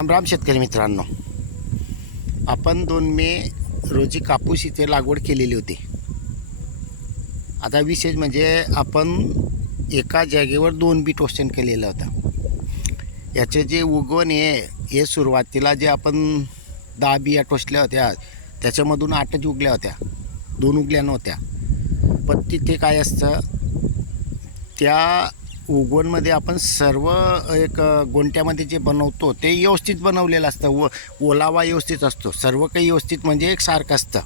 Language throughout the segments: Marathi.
राम शेतकरी मित्रांनो, आपण 2 मे रोजी कापूस इथे लागवड केलेली होती. आता विशेष म्हणजे आपण एका जागेवर 2 बी टोस्टन केलेलं होतं. याचे जे उगवण हे सुरुवातीला जे आपण 10 बिया टोचल्या होत्या त्याच्यामधून 8च उगल्या होत्या, 2 उगल्या नव्हत्या. पण तिथे काय असतं, त्या उगवणमध्ये आपण सर्व एक गोंट्यामध्ये जे बनवतो ते व्यवस्थित बनवलेलं असतं. ओलावा व्यवस्थित असतो, सर्व काही व्यवस्थित म्हणजे एक सारखं असतं.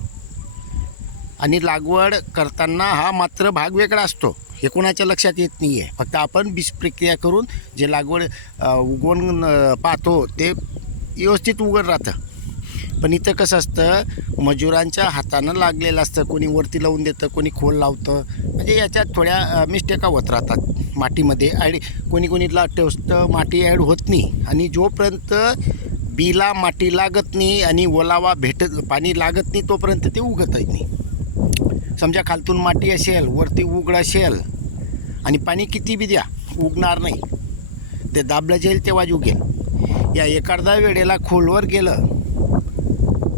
आणि लागवड करताना हा मात्र भाग वेगळा असतो, हे कोणाच्या लक्षात येत नाही आहे. फक्त आपण बीज प्रक्रिया करून जे लागवड उगवण पाहतो ते व्यवस्थित उगवण राहतं. पण इथं कसं असतं, मजुरांच्या हातानं लागलेलं असतं. कोणी वरती लावून देतं, कोणी खोल लावतं. म्हणजे याच्यात थोड्या मिस्टेका होत राहतात मातीमध्ये. आणि कोणी टोचतं, माती ॲड होत नाही. आणि जोपर्यंत बीला माती लागत नाही आणि ओलावा पाणी लागत नाही तोपर्यंत ते उगतच नाही. समजा खालतून माती असेल, वरती उघड असेल आणि पाणी किती बी द्या उगणार नाही. ते दाबलं जाईल तेव्हाच उगेल. या एखाद्या वेळेला खोलवर गेलं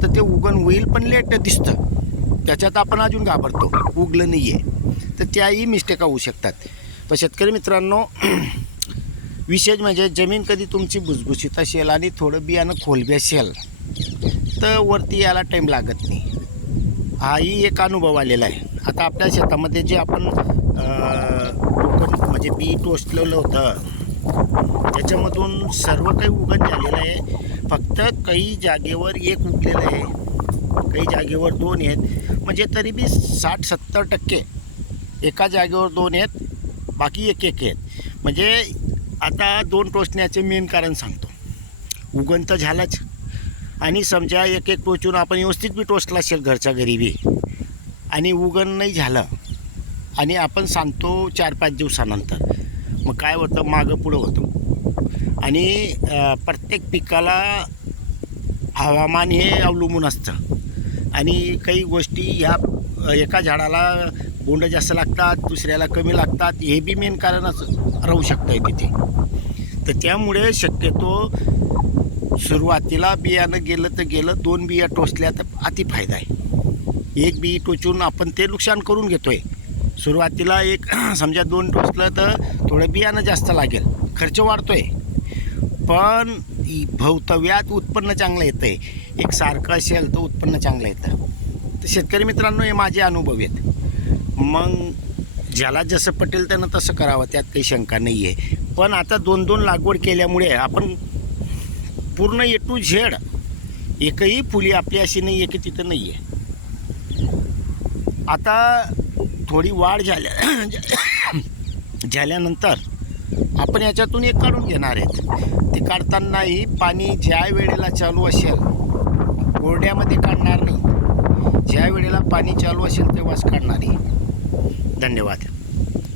तर ते उगवण होईल पण लेट दिसतं. त्याच्यात आपण अजून घाबरतो, उगलं नाही आहे. तर त्याही मिस्टेका होऊ शकतात. पण शेतकरी मित्रांनो, विशेष म्हणजे जमीन कधी तुमची भुसभुशीत असेल आणि थोडं बियाणं खोलबी असेल तर वरती यायला टाईम लागत नाही. हाही एक अनुभव आलेला आहे. आता आपल्या शेतामध्ये जे आपण म्हणजे बी टोचलेलं होतं त्याच्यामधून सर्व काही उगवण झालेलं आहे. फक्त काही जागेवर एक उगलेलं आहे, काही जागेवर 2 आहेत. म्हणजे तरी बी 60-70% एका जागेवर 2 आहेत, बाकी एक आहेत. म्हणजे आता 2 टोचण्याचे मेन कारण सांगतो. उगवण तर झालंच, आणि समजा एक टोचून आपण व्यवस्थित बी टोचला असेल घरच्या घरी बी आणि उगवण नाही झालं आणि आपण सांगतो 4-5 दिवसानंतर, मग काय होतं, मागं पुढं होतं. आणि प्रत्येक पिकाला हवामान हे अवलंबून असतं. आणि काही गोष्टी ह्या एका झाडाला बोंड जास्त लागतात, दुसऱ्याला कमी लागतात, हे बी मेन कारणच राहू शकतं आहे तिथे. तर त्यामुळे शक्यतो सुरुवातीला बियाणं गेलं तर गेलं, 2 बिया टोचल्या तर अति फायदा आहे. एक बी टोचून आपण ते नुकसान करून घेतो आहे. सुरुवातीला एक समजा 2 टोचलं तर थोडं बियाणं जास्त लागेल, खर्च वाढतो आहे. पण भवितव्यात उत्पन्न चांगलं येतं आहे. एक सारखं असेल तर उत्पन्न चांगलं येतं. तर शेतकरी मित्रांनो, हे माझे अनुभव आहेत. मग ज्याला जसं पटेल त्यानं तसं करावं, त्यात काही शंका नाही आहे. पण आता 2-2 लागवड केल्यामुळे आपण पूर्ण ए टू झेड एकही फुली आपली अशी नाही आहे की तिथं नाही आहे. आता थोडी वाढ झाल्यानंतर आपण याच्यातून एक काढून घेणार आहेत. ते काढतानाही पाणी ज्या वेळेला चालू असेल, कोरड्यामध्ये काढणार नाही. ज्या वेळेला पाणी चालू असेल तेव्हाच काढणार आहे. धन्यवाद.